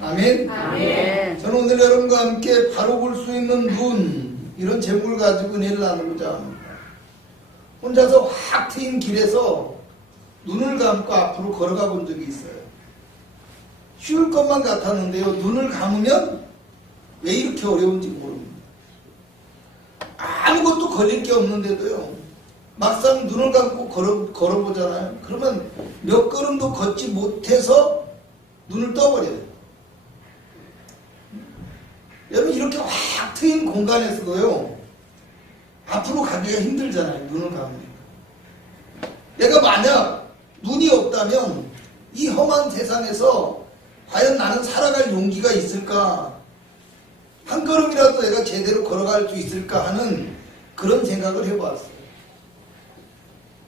아멘. 아멘. 저는 오늘 여러분과 함께 바로 볼 수 있는 눈, 이런 제목을 가지고 은혜를 나누고자 합니다. 혼자서 확 트인 길에서 눈을 감고 앞으로 걸어가 본 적이 있어요. 쉬울 것만 같았는데요, 눈을 감으면 왜 이렇게 어려운지 모릅니다. 아무것도 걸릴 게 없는데도요, 막상 눈을 감고 걸어보잖아요. 그러면 몇 걸음도 걷지 못해서 눈을 떠버려요. 여러분, 이렇게 확 트인 공간에서도요, 앞으로 가기가 힘들잖아요, 눈을 감으니까. 내가 만약 눈이 없다면 이 험한 세상에서 과연 나는 살아갈 용기가 있을까? 한 걸음이라도 내가 제대로 걸어갈 수 있을까 하는 그런 생각을 해보았어요.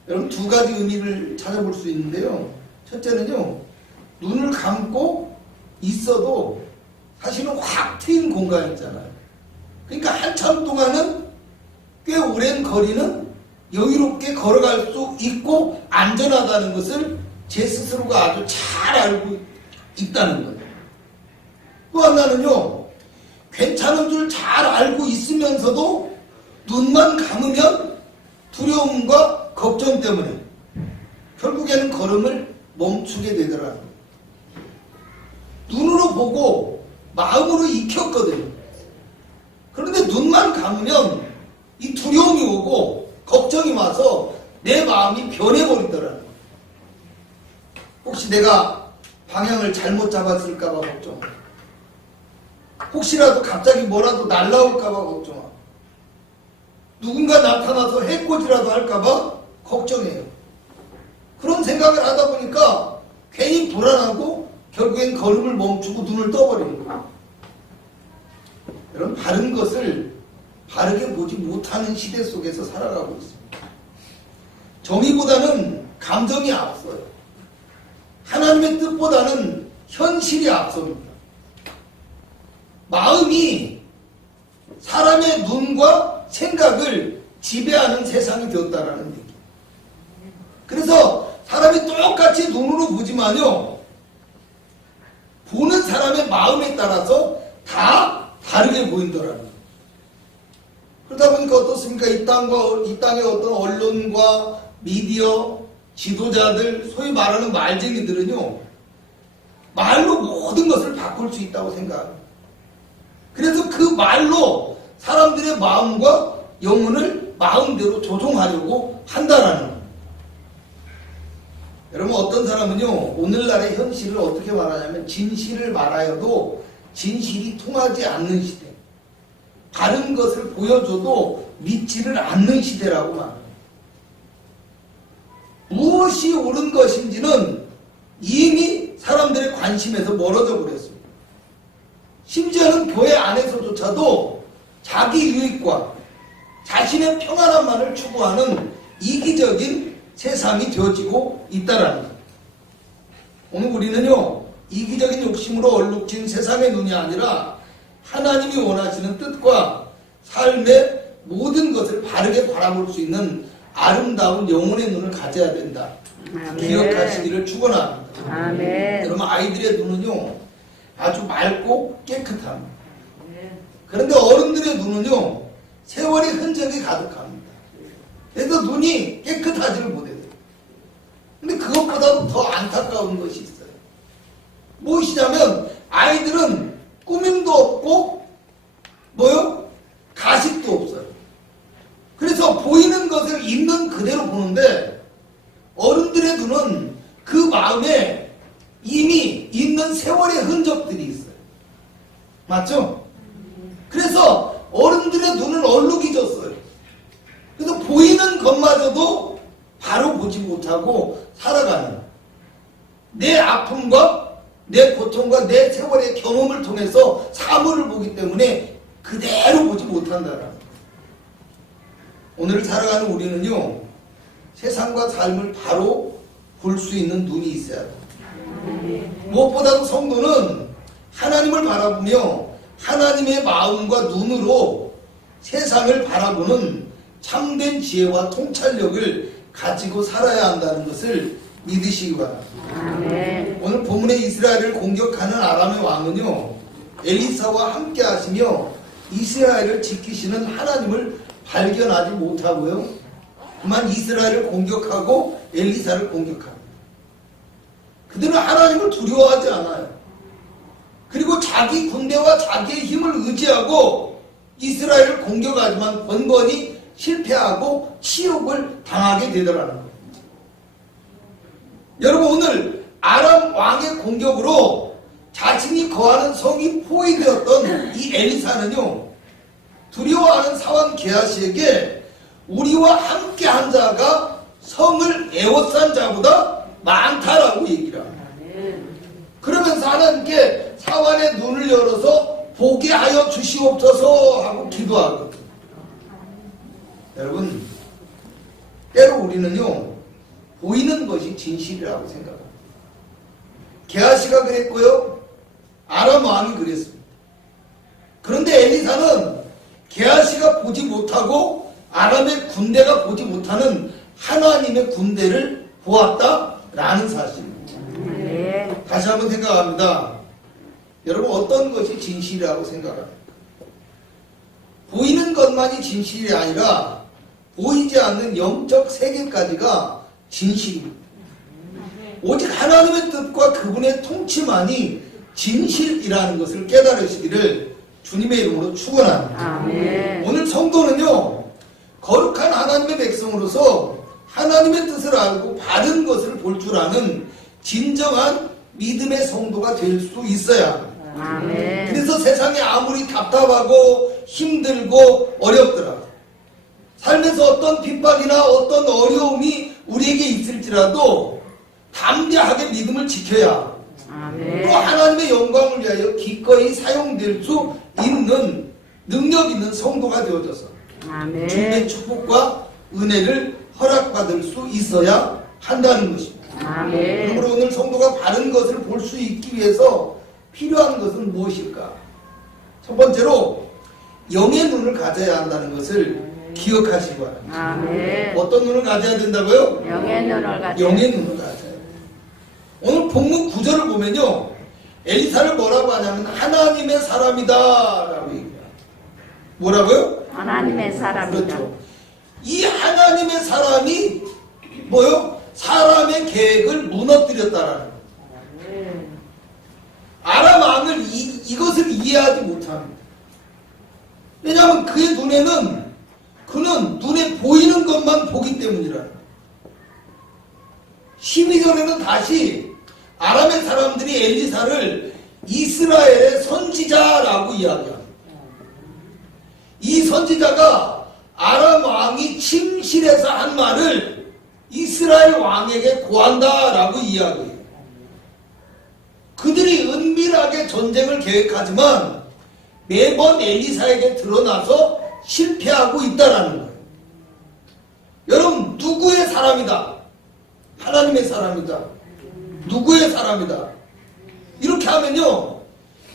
여러분, 두 가지 의미를 찾아볼 수 있는데요. 첫째는요, 눈을 감고 있어도 사실은 확 트인 공간이 있잖아요. 그러니까 한참 동안은 꽤 오랜 거리는 여유롭게 걸어갈 수 있고 안전하다는 것을 제 스스로가 아주 잘 알고 있다는 거예요. 또 하나는요, 괜찮은 줄 잘 알고 있으면서도 눈만 감으면 두려움과 걱정 때문에 결국에는 걸음을 멈추게 되더라고요. 눈으로 보고 마음으로 익혔거든요. 그런데 눈만 감으면 이 두려움이 오고 걱정이 와서 내 마음이 변해버리더라고요. 혹시 내가 방향을 잘못 잡았을까봐 걱정, 혹시라도 갑자기 뭐라도 날라올까봐 걱정, 누군가 나타나서 해코지라도 할까봐 걱정해요. 그런 생각을 하다 보니까 괜히 불안하고 결국엔 걸음을 멈추고 눈을 떠버리는 거예요. 여러분, 바른 것을 바르게 보지 못하는 시대 속에서 살아가고 있습니다. 정의보다는 감정이 앞서요. 하나님의 뜻보다는 현실이 앞섭니다. 마음이 사람의 눈과 생각을 지배하는 세상이 되었다라는 얘기. 그래서 사람이 똑같이 눈으로 보지만요, 보는 사람의 마음에 따라서 다 다르게 보인더라고요. 그러다 보니까 어떻습니까? 이 땅의 어떤 언론과 미디어, 지도자들, 소위 말하는 말쟁이들은요, 말로 모든 것을 바꿀 수 있다고 생각합니다. 그래서 그 말로 사람들의 마음과 영혼을 마음대로 조종하려고 한다라는 거예요. 여러분, 어떤 사람은요, 오늘날의 현실을 어떻게 말하냐면, 진실을 말하여도 진실이 통하지 않는 시대, 다른 것을 보여줘도 믿지를 않는 시대라고 말합니다. 무엇이 옳은 것인지는 이미 사람들의 관심에서 멀어져 버렸습니다. 심지어는 교회 안에서조차도 자기 유익과 자신의 평안함만을 추구하는 이기적인 세상이 되어지고 있다라는 거예요. 오늘 우리는요, 이기적인 욕심으로 얼룩진 세상의 눈이 아니라 하나님이 원하시는 뜻과 삶의 모든 것을 바르게 바라볼 수 있는 아름다운 영혼의 눈을 가져야 된다. 아멘. 기억하시기를 축원합니다. 아멘. 여러분, 아이들의 눈은요, 아주 맑고 깨끗합니다. 그런데 어른들의 눈은요, 세월의 흔적이 가득합니다. 그래서 눈이 깨끗하지를 못해요. 근데 그것보다도 더 안타까운 것이 있어요. 무엇이냐면, 아이들은 꾸밈도 없고 가식도 없어요. 그래서 보이는 것을 있는 그대로 보는데, 어른들의 눈은 그 마음에 이미 있는 세월의 흔적들이 있어요. 맞죠? 그래서 어른들의 눈을 얼룩이 졌어요. 그래서 보이는 것마저도 바로 보지 못하고 살아가는, 내 아픔과 내 고통과 내 세월의 경험을 통해서 사물을 보기 때문에 그대로 보지 못한다는 거예요. 오늘 살아가는 우리는요, 세상과 삶을 바로 볼 수 있는 눈이 있어야 돼요. 무엇보다도 성도는 하나님을 바라보며 하나님의 마음과 눈으로 세상을 바라보는 참된 지혜와 통찰력을 가지고 살아야 한다는 것을 믿으시기 바랍니다. 아멘. 오늘 본문의 이스라엘을 공격하는 아람의 왕은요, 엘리사와 함께 하시며 이스라엘을 지키시는 하나님을 발견하지 못하고요, 그만 이스라엘을 공격하고 엘리사를 공격합니다. 그들은 하나님을 두려워하지 않아요. 그리고 자기 군대와 자기의 힘을 의지하고 이스라엘을 공격하지만 번번이 실패하고 치욕을 당하게 되더라는 거예요. 여러분, 오늘 아람 왕의 공격으로 자신이 거하는 성이 포위되었던 이 엘리사는요, 두려워하는 사원 게하시에게 우리와 함께 한 자가 성을 에워싼 자보다 많다라고 얘기를 합니다. 그러면서 하나님께 사원의 눈을 열어서 보게 하여 주시옵소서 하고 기도하거든요. 여러분, 때로 우리는요, 보이는 것이 진실이라고 생각합니다. 게하시가 그랬고요, 아람 왕이 그랬습니다. 그런데 엘리사는 게하시가 보지 못하고 아람의 군대가 보지 못하는 하나님의 군대를 보았다라는 사실입니다. 네. 다시 한번 생각합니다. 여러분, 어떤 것이 진실이라고 생각합니까? 보이는 것만이 진실이 아니라 보이지 않는 영적 세계까지가 진실입니다. 오직 하나님의 뜻과 그분의 통치만이 진실이라는 것을 깨달으시기를 주님의 이름으로 축원합니다. 아멘. 오늘 성도는요, 거룩한 하나님의 백성으로서 하나님의 뜻을 알고 바른 것을 볼 줄 아는 진정한 믿음의 성도가 될 수 있어야 합니다. 아멘. 그래서 세상이 아무리 답답하고 힘들고 어렵더라도, 삶에서 어떤 핍박이나 어떤 어려움이 우리에게 있을지라도 담대하게 믿음을 지켜야 하고, 아멘. 또 하나님의 영광을 위하여 기꺼이 사용될 수 있는 능력 있는 성도가 되어져서 아멘. 주님의 축복과 은혜를 허락받을 수 있어야 한다는 것입니다. 아멘. 그러므로 오늘 성도가 바른 것을 볼 수 있기 위해서 필요한 것은 무엇일까? 첫 번째로 영의 눈을 가져야 한다는 것을 기억하시기 바랍니다. 아멘. 어떤 눈을 가져야 된다고요? 영의 눈을 가져. 영의 눈을 가져야 돼요. 오늘 본문 9절을 보면요, 엘리사를 뭐라고 하냐면 하나님의 사람이다 라고 얘기해요. 뭐라고요? 하나님의 사람이다. 그렇죠. 이 하나님의 사람이 뭐요? 사람의 계획을 무너뜨렸다라는 거예요. 아람 왕을 이것을 이해하지 못합니다. 왜냐하면 그의 눈에는, 그는 눈에 보이는 것만 보기 때문이라는 거예요. 12절에는 다시 아람의 사람들이 엘리사를 이스라엘의 선지자라고 이야기합니다. 이 선지자가 아람 왕이 침실에서 한 말을 이스라엘 왕에게 고한다라고 이야기해요. 그들이 은밀하게 전쟁을 계획하지만 매번 엘리사에게 드러나서 실패하고 있다라는 거예요. 여러분, 누구의 사람이다? 하나님의 사람이다. 누구의 사람이다? 이렇게 하면요,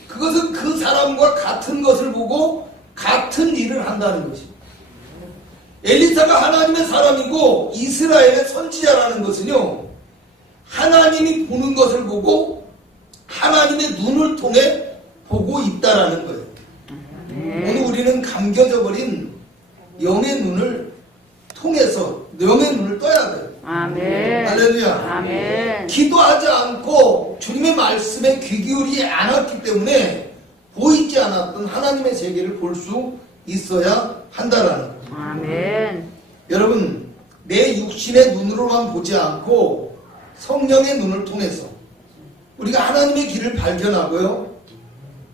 그것은 그 사람과 같은 것을 보고 같은 일을 한다는 것입니다. 엘리사가 하나님의 사람이고 이스라엘의 선지자라는 것은요, 하나님이 보는 것을 보고 하나님의 눈을 통해 보고 있다라는 거예요. 오늘 우리는 감겨져 버린 영의 눈을 통해서 영의 눈을 떠야 돼요. 아멘. 할렐루야. 아멘. 기도하지 않고 주님의 말씀에 귀 기울이지 않았기 때문에 보이지 않았던 하나님의 세계를 볼 수 있어야 한다라는 거예요. 아멘. 여러분, 내 육신의 눈으로만 보지 않고 성령의 눈을 통해서 우리가 하나님의 길을 발견하고요,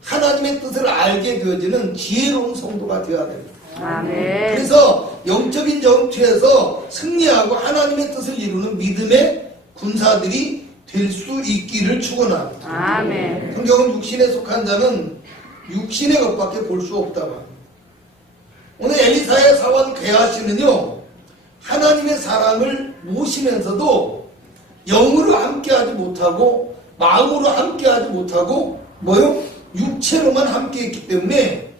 하나님의 뜻을 알게 되어지는 지혜로운 성도가 되어야 됩니다. 아멘. 그래서 영적인 전투에서 승리하고 하나님의 뜻을 이루는 믿음의 군사들이 될 수 있기를 축원합니다. 아멘. 성경은 육신에 속한 자는 육신의 것밖에 볼 수 없다고 합니다. 오늘 엘리사의 사원 게하시는요, 하나님의 사랑을 모시면서도 영으로 함께하지 못하고 마음으로 함께하지 못하고 뭐요? 육체로만 함께했기 때문에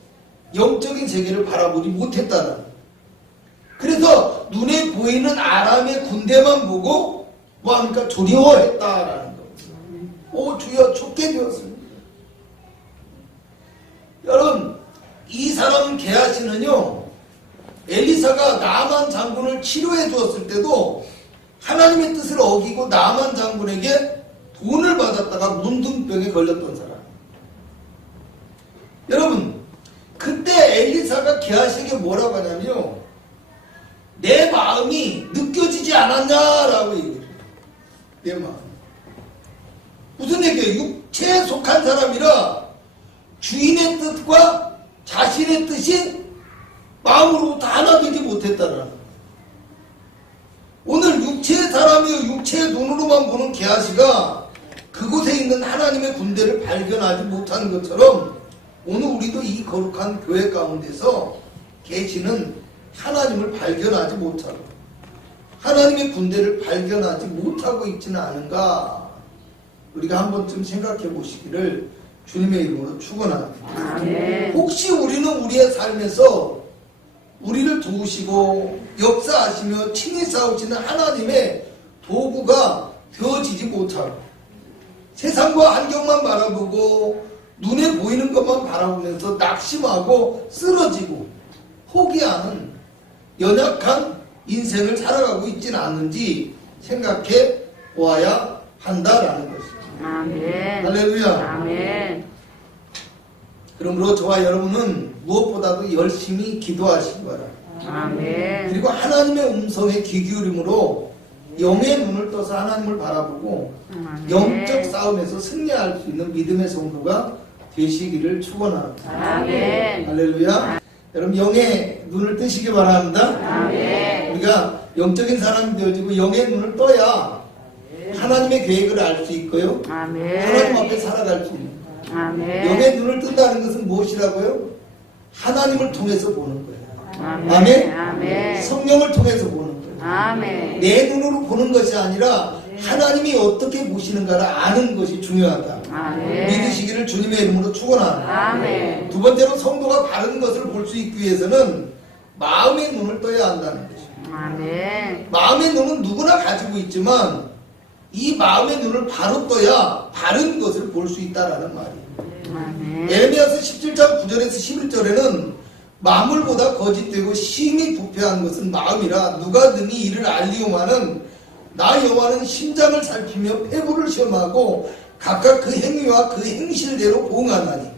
영적인 세계를 바라보지 못했다는. 그래서 눈에 보이는 아람의 군대만 보고 뭐합니까? 두려워했다라는 거. 오 주여 죽게 되었습니다. 여러분 이 사람 게하시는요 엘리사가 나만 장군을 치료해 주었을 때도 하나님의 뜻을 어기고 나만 장군에게 돈을 받았다가 문둥병에 걸렸던 사람. 여러분 그때 엘리사가 게하시에게 뭐라고 하냐면요, 내 마음이 느껴지지 않았냐라고 얘기해요. 내 마음. 무슨 얘기예요? 육체에 속한 사람이라 주인의 뜻과 자신의 뜻이 마음으로부터 하나 되지 못했다라는 거예요. 오늘 육체의 사람이요 육체의 눈으로만 보는 게하시가 그곳에 있는 하나님의 군대를 발견하지 못하는 것처럼 오늘 우리도 이 거룩한 교회 가운데서 계시는 하나님을 발견하지 못하고 하나님의 군대를 발견하지 못하고 있지는 않은가, 우리가 한 번쯤 생각해 보시기를 주님의 이름으로 축원합니다. 아멘. 혹시 우리는 우리의 삶에서 우리를 도우시고 역사하시며 친히 싸우시는 하나님의 도구가 되어지지 못하고 세상과 환경만 바라보고 눈에 보이는 것만 바라보면서 낙심하고 쓰러지고 포기하는 연약한 인생을 살아가고 있지는 않는지 생각해 보아야 한다라는 것입니다. 아멘. 할렐루야. 아멘. 그러므로 저와 여러분은 무엇보다도 열심히 기도하시기 바랍니다. 아멘. 그리고 하나님의 음성에 귀 기울임으로 영의 눈을 떠서 하나님을 바라보고 아멘. 영적 싸움에서 승리할 수 있는 믿음의 성도가 되시기를 축원합니다. 아멘. 할렐루야. 여러분 영의 눈을 뜨시기 바랍니다. 아멘. 우리가 영적인 사람이 되어지고 영의 눈을 떠야 하나님의 계획을 알 수 있고요. 아멘. 하나님 앞에 살아갈 수 있는. 아멘. 영의 눈을 뜬다는 것은 무엇이라고요? 하나님을 통해서 보는 거예요. 아멘. 아멘. 아멘. 성령을 통해서 보는 거예요. 아멘. 내 눈으로 보는 것이 아니라 하나님이 어떻게 보시는가를 아는 것이 중요하다. 아멘. 믿으시기를 주님의 이름으로 축원합니다. 아멘. 두 번째로 성도가 바른 것을 볼 수 있기 위해서는 마음의 눈을 떠야 한다는 것이죠. 아멘. 마음의 눈은 누구나 가지고 있지만 이 마음의 눈을 바로 떠야 바른 것을 볼 수 있다라는 말이에요. 아멘. 에레미야서 17장 9절에서 11절에는 만물보다 거짓되고 심히 부패한 것은 마음이라 누가 능히 이를 알리오마는 나 여호와는 심장을 살피며 폐부를 시험하고 각각 그 행위와 그 행실대로 보응하나니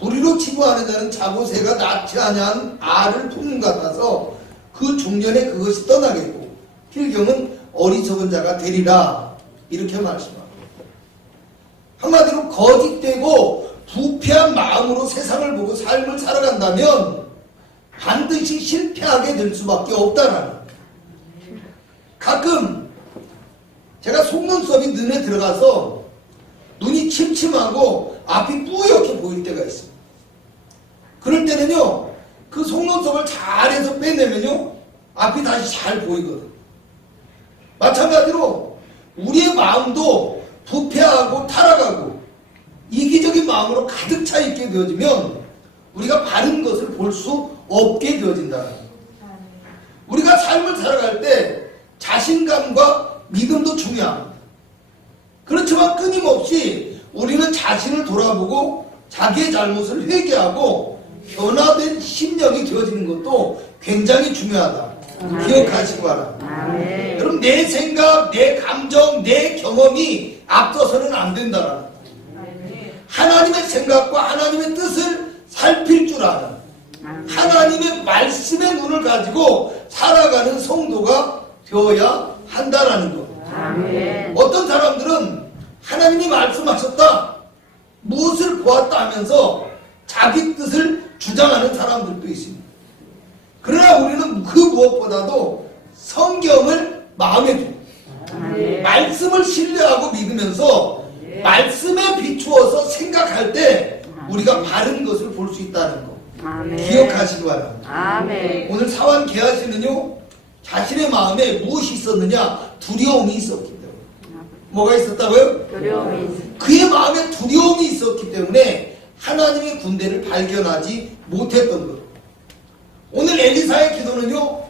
불의로 치부하는 자는 자고새가 낳지 아니한 알을 품는 것 같아서 그 중년에 그것이 떠나겠고 필경은 어리석은 자가 되리라, 이렇게 말씀합니다. 한마디로 거짓되고 부패한 마음으로 세상을 보고 삶을 살아간다면 반드시 실패하게 될 수밖에 없다라는 거예요. 가끔 제가 속눈썹이 눈에 들어가서 눈이 침침하고 앞이 뿌옇게 보일 때가 있습니다. 그럴 때는요, 그 속눈썹을 잘해서 빼내면요, 앞이 다시 잘 보이거든요. 마찬가지로 우리의 마음도 부패하고 타락하고 이기적인 마음으로 가득 차 있게 되어지면 우리가 바른 것을 볼 수 없게 되어진다. 우리가 삶을 살아갈 때 자신감과 믿음도 중요합니다. 그렇지만 끊임없이 우리는 자신을 돌아보고 자기의 잘못을 회개하고 변화된 심령이 되어지는 것도 굉장히 중요하다. 기억하시기 바랍니다. 아멘. 여러분 내 생각, 내 감정, 내 경험이 앞서서는 안 된다라는 거예요. 하나님의 생각과 하나님의 뜻을 살필 줄 아는 하나님의 말씀의 눈을 가지고 살아가는 성도가 되어야 한다라는 것. 아멘. 어떤 사람들은 하나님이 말씀하셨다, 무엇을 보았다 하면서 자기 뜻을 주장하는 사람들도 있습니다. 그러나 우리는 그 무엇보다도 성경을 마음에 두고 아멘. 말씀을 신뢰하고 믿으면서 말씀에 비추어서 생각할 때 우리가 바른 것을 볼 수 있다는 거 아멘. 기억하시기 바랍니다. 아멘. 오늘 사환 게하시는요, 자신의 마음에 무엇이 있었느냐? 두려움이 있었기 때문에. 뭐가 있었다고요? 두려움이 있- 그의 마음에 두려움이 있었기 때문에 하나님의 군대를 발견하지 못했던 것. 오늘 엘리사의 기도는요,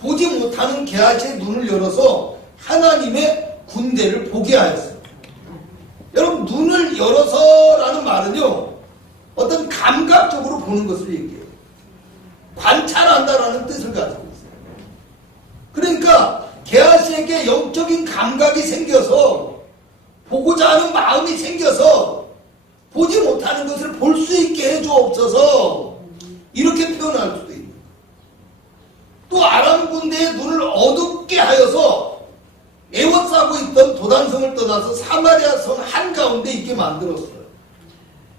보지 못하는 게하시의 눈을 열어서 하나님의 군대를 보게 하였어요. 여러분, 눈을 열어서라는 말은요, 어떤 감각적으로 보는 것을 얘기해요. 관찰한다라는 뜻을 가지고 있어요. 그러니까 게하시에게 영적인 감각이 생겨서, 보고자 하는 마음이 생겨서 보지 못하는 것을 볼 수 있게 해주옵소서, 이렇게 표현할 수도 있는 거예요. 또 아람 군대의 눈을 어둡게 하여서 에워싸고 있던 도단성을 떠나서 사마리아 성 한가운데 있게 만들었어요.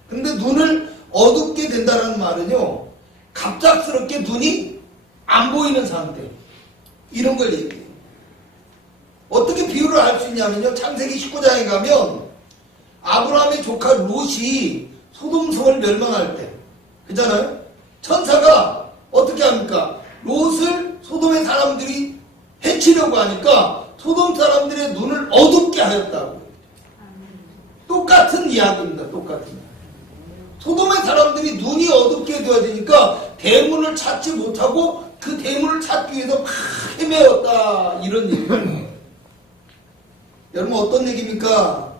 근데 눈을 어둡게 된다는 말은요, 갑작스럽게 눈이 안 보이는 상태, 이런 걸 얘기해요. 어떻게 비유를 할 수 있냐면요, 창세기 19장에 가면 아브라함의 조카 롯이 소돔성을 멸망할 때, 그잖아요? 천사가 어떻게 합니까? 롯을 소돔의 사람들이 해치려고 하니까 소돔 사람들의 눈을 어둡게 하였다고. 똑같은 이야기입니다. 똑같은 이야기. 소돔의 사람들이 눈이 어둡게 되어지니까 대문을 찾지 못하고 그 대문을 찾기 위해서 막 헤매었다, 이런 얘기예요. 여러분, 어떤 얘기입니까?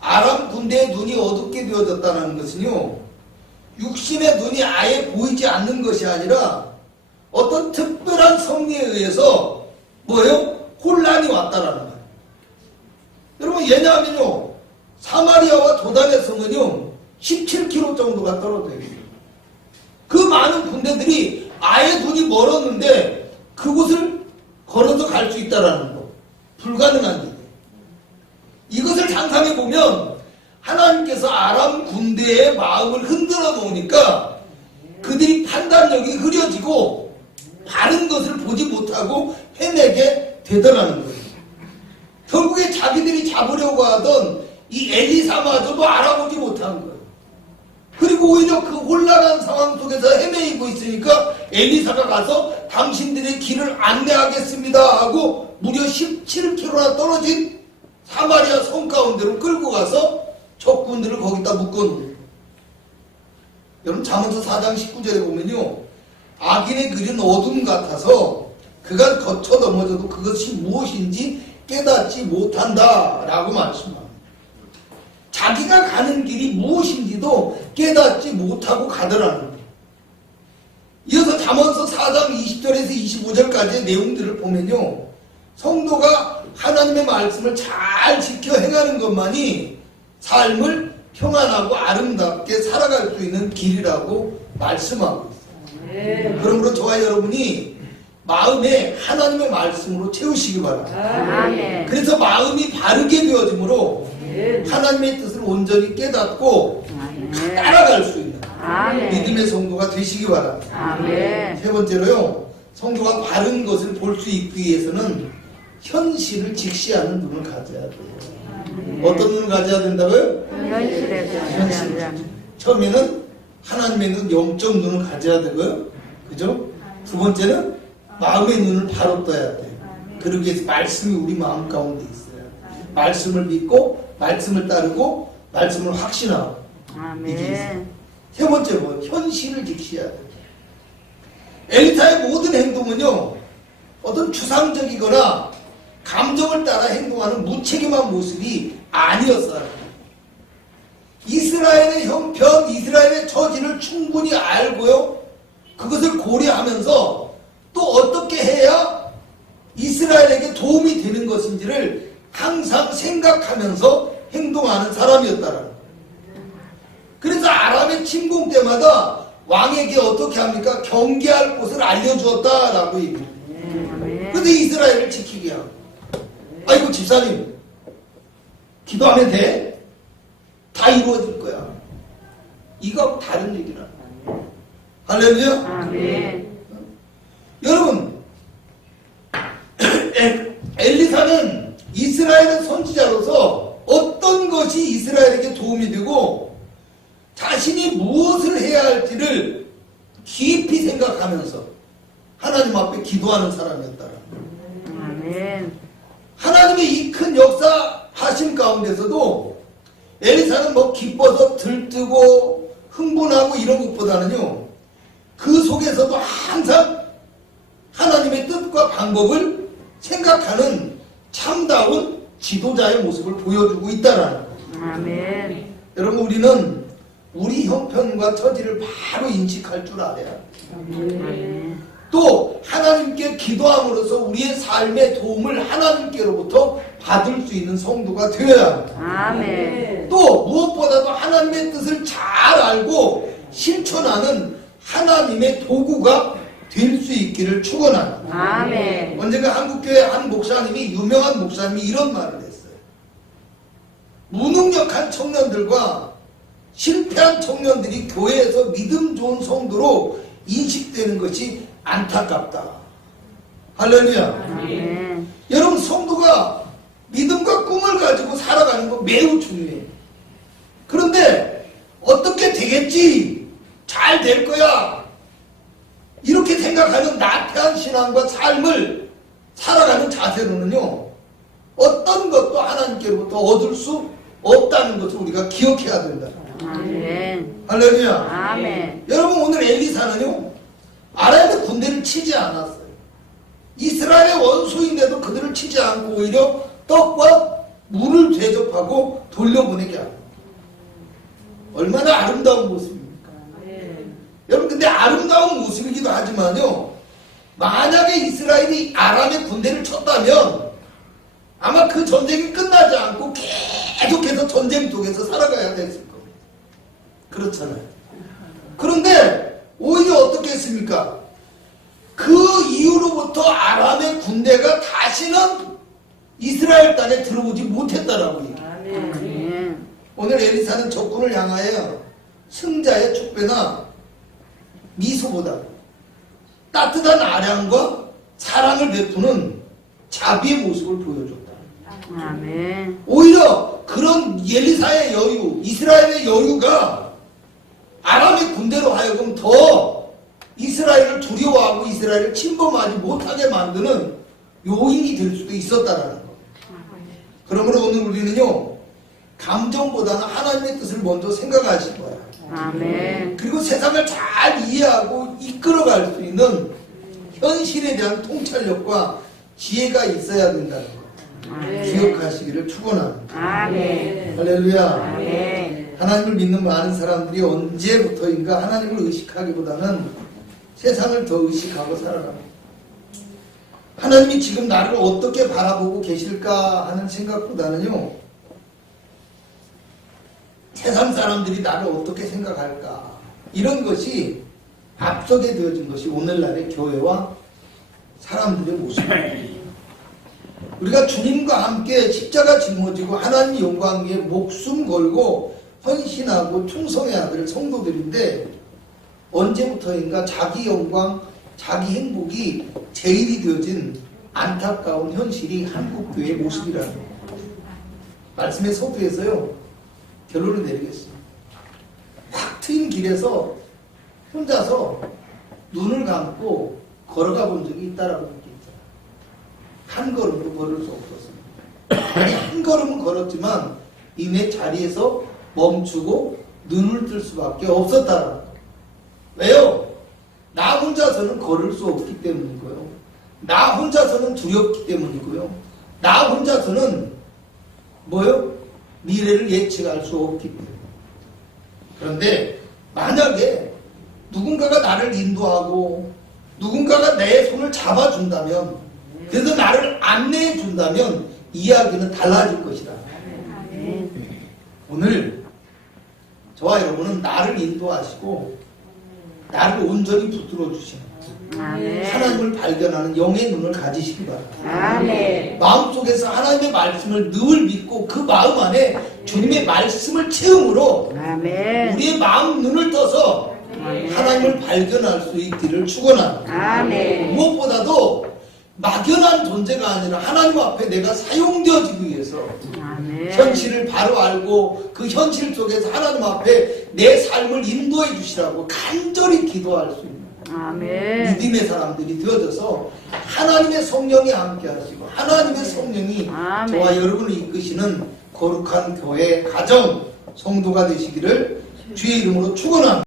아람 군대의 눈이 어둡게 되어졌다는 것은요, 육신의 눈이 아예 보이지 않는 것이 아니라 어떤 특별한 섭리에 의해서 뭐예요? 혼란이 왔다라는 거예요. 여러분, 왜냐하면요, 사마리아와 도단의 성은요 17km 정도가 떨어져 있어요. 그 많은 군대들이 아예 눈이 멀었는데 그곳을 걸어서 갈 수 있다라는 거, 불가능한 일이에요. 이것을 상상해 보면 하나님께서 아람 군대의 마음을 흔들어 놓으니까 그들이 판단력이 흐려지고 바른 것을 보지 못하고 헤매게 되더라는 거예요. 결국에 자기들이 잡으려고 하던 이 엘리사마저도 알아보지 못한 거예요. 그리고 오히려 그 혼란한 상황 속에서 헤매이고 있으니까 엘리사가 가서 당신들의 길을 안내하겠습니다 하고 무려 17km나 떨어진 사마리아 성 가운데로 끌고 가서 적군들을 거기다 묶어놓은 거예요. 여러분, 잠언서 4장 19절에 보면요, 악인의 길은 어둠 같아서 그가 거쳐 넘어져도 그것이 무엇인지 깨닫지 못한다 라고 말씀합니다. 자기가 가는 길이 무엇인지도 깨닫지 못하고 가더라는 거예요. 이어서 잠언서 4장 20절에서 25절까지의 내용들을 보면요, 성도가 하나님의 말씀을 잘 지켜 행하는 것만이 삶을 평안하고 아름답게 살아갈 수 있는 길이라고 말씀하고 있어요. 그러므로 저와 여러분이 마음에 하나님의 말씀으로 채우시기 바랍니다. 아멘. 그래서 마음이 바르게 되어지므로 하나님의 뜻을 온전히 깨닫고 따라갈 수 있는 아멘. 믿음의 성도가 되시기 바랍니다. 아멘. 세 번째로요, 성도가 바른 것을 볼 수 있기 위해서는 현실을 직시하는 눈을 가져야 돼요. 어떤 눈을 가져야 된다고요? 현실에서 현실. 처음에는 하나님의 눈, 영적 눈을 가져야 되고요. 그죠? 두 번째는 마음의 눈을 바로 떠야 돼요. 그러기 위해서 말씀이 우리 마음 가운데 있어요. 말씀을 믿고, 말씀을 따르고, 말씀을 확신하고. 이게 있어요. 아멘. 세 번째, 현실을 직시해야 돼요. 엘리사의 모든 행동은요, 어떤 추상적이거나 감정을 따라 행동하는 무책임한 모습이 아니었어요. 이스라엘의 형편, 이스라엘의 처지를 충분히 알고요, 그것을 고려하면서 또 어떻게 해야 이스라엘에게 도움이 되는 것인지를 항상 생각하면서 행동하는 사람이었다라는 거예요. 그래서 아람의 침공 때마다 왕에게 어떻게 합니까? 경계할 곳을 알려주었다라고 얘기해요. 그래서 이스라엘을 지키게 하고. 아이고, 집사님, 기도하면 돼? 다 이루어질 거야. 이거 다른 얘기라. 할렐루야? 아멘. 여러분, 엘리사는 이스라엘의 선지자로서 어떤 것이 이스라엘에게 도움이 되고 자신이 무엇을 해야 할지를 깊이 생각하면서 하나님 앞에 기도하는 사람이었다라. 아멘. 하나님의 이 큰 역사 하심 가운데서도 엘리사는 기뻐서 들뜨고 흥분하고 이런 것보다는요, 그 속에서도 항상 하나님의 뜻과 방법을 생각하는 참다운 지도자의 모습을 보여주고 있다라는 거예요. 아멘. 여러분, 우리는 우리 형편과 처지를 바로 인식할 줄 알아야 돼요. 아멘. 또 하나님께 기도함으로써 우리의 삶의 도움을 하나님께로부터 받을 수 있는 성도가 되어야 합니다. 아멘. 또 무엇보다도 하나님의 뜻을 잘 알고 실천하는 하나님의 도구가 될 수 있기를 축원합니다. 아멘. 언젠가 한국교회 한 목사님이, 유명한 목사님이 이런 말을 했어요. 무능력한 청년들과 실패한 청년들이 교회에서 믿음 좋은 성도로 인식되는 것이 안타깝다. 할렐루야. 아멘. 여러분, 성도가 믿음과 꿈을 가지고 살아가는 거 매우 중요해요. 그런데 어떻게 되겠지? 잘 될 거야. 이렇게 생각하는 나태한 신앙과 삶을 살아가는 자세로는요, 어떤 것도 하나님께로부터 얻을 수 없다는 것을 우리가 기억해야 된다. 아멘. 할렐루야. 아멘. 여러분, 오늘 엘리사는요, 아람의 군대를 치지 않았어요. 이스라엘의 원수인데도 그들을 치지 않고 오히려 떡과 물을 대접하고 돌려보내게 합니다. 얼마나 아름다운 모습입니까? 여러분, 근데 아름다운 모습이기도 하지만요, 만약에 이스라엘이 아람의 군대를 쳤다면 아마 그 전쟁이 끝나지 않고 계속해서 전쟁 속에서 살아가야 됐을 겁니다. 그렇잖아요. 그런데 오히려 어떻게 했습니까? 그 이후로부터 아람의 군대가 다시는 이스라엘 땅에 들어오지 못했다라고 얘기해요. 아멘. 오늘 엘리사는 적군을 향하여 승자의 축배나 미소보다 따뜻한 아량과 사랑을 베푸는 자비의 모습을 보여줬다. 아멘. 오히려 그런 엘리사의 여유, 이스라엘의 여유가 아람의 군대로 하여금 더 이스라엘을 두려워하고 이스라엘을 침범하지 못하게 만드는 요인이 될 수도 있었다라는 거. 그러므로 오늘 우리는요, 감정보다는 하나님의 뜻을 먼저 생각하실 거야. 아멘. 그리고 세상을 잘 이해하고 이끌어갈 수 있는 현실에 대한 통찰력과 지혜가 있어야 된다는 거. 기억하시기를 축원합니다. 아멘. 할렐루야. 아멘. 하나님을 믿는 많은 사람들이 언제부터인가 하나님을 의식하기보다는 세상을 더 의식하고 살아갑니다. 하나님이 지금 나를 어떻게 바라보고 계실까 하는 생각보다는요, 세상 사람들이 나를 어떻게 생각할까, 이런 것이 앞서게 되어진 것이 오늘날의 교회와 사람들의 모습입니다. 우리가 주님과 함께 십자가 짊어지고 하나님 영광 위에 목숨 걸고 헌신하고 충성해야 될 성도들인데, 언제부터인가 자기 영광, 자기 행복이 제일이 되어진 안타까운 현실이 한국교회의 모습이라는 거예요. 말씀의 서두에서요, 결론을 내리겠습니다. 확 트인 길에서 혼자서 눈을 감고 걸어가 본 적이 있다라고 느끼잖아요. 한 걸음도 걸을 수 없었습니다. 아니, 한 걸음은 걸었지만 이내 자리에서 멈추고 눈을 뜰 수밖에 없었다라는 거예요. 왜요? 나 혼자서는 걸을 수 없기 때문이고요. 나 혼자서는 두렵기 때문이고요. 나 혼자서는 뭐요? 미래를 예측할 수 없기 때문에. 그런데 만약에 누군가가 나를 인도하고 누군가가 내 손을 잡아준다면, 그래서 나를 안내해 준다면 이야기는 달라질 것이다. 오늘 저와 여러분은 나를 인도하시고 나를 온전히 붙들어 주시는 아멘. 하나님을 발견하는 영의 눈을 가지시기 바랍니다. 아멘. 마음속에서 하나님의 말씀을 늘 믿고 그 마음 안에 주님의 말씀을 채움으로 아멘. 우리의 마음 눈을 떠서 아멘. 하나님을 발견할 수 있기를 축원합니다. 아멘. 무엇보다도 막연한 존재가 아니라 하나님 앞에 내가 사용되어지기 위해서 아멘. 현실을 바로 알고 그 현실 속에서 하나님 앞에 내 삶을 인도해 주시라고 간절히 기도할 수 있는 아멘. 믿음의 사람들이 되어져서 하나님의 성령이 함께 하시고 하나님의 성령이 아멘. 저와 여러분을 이끄시는 거룩한 교회 가정 성도가 되시기를 주의 이름으로 축원합니다.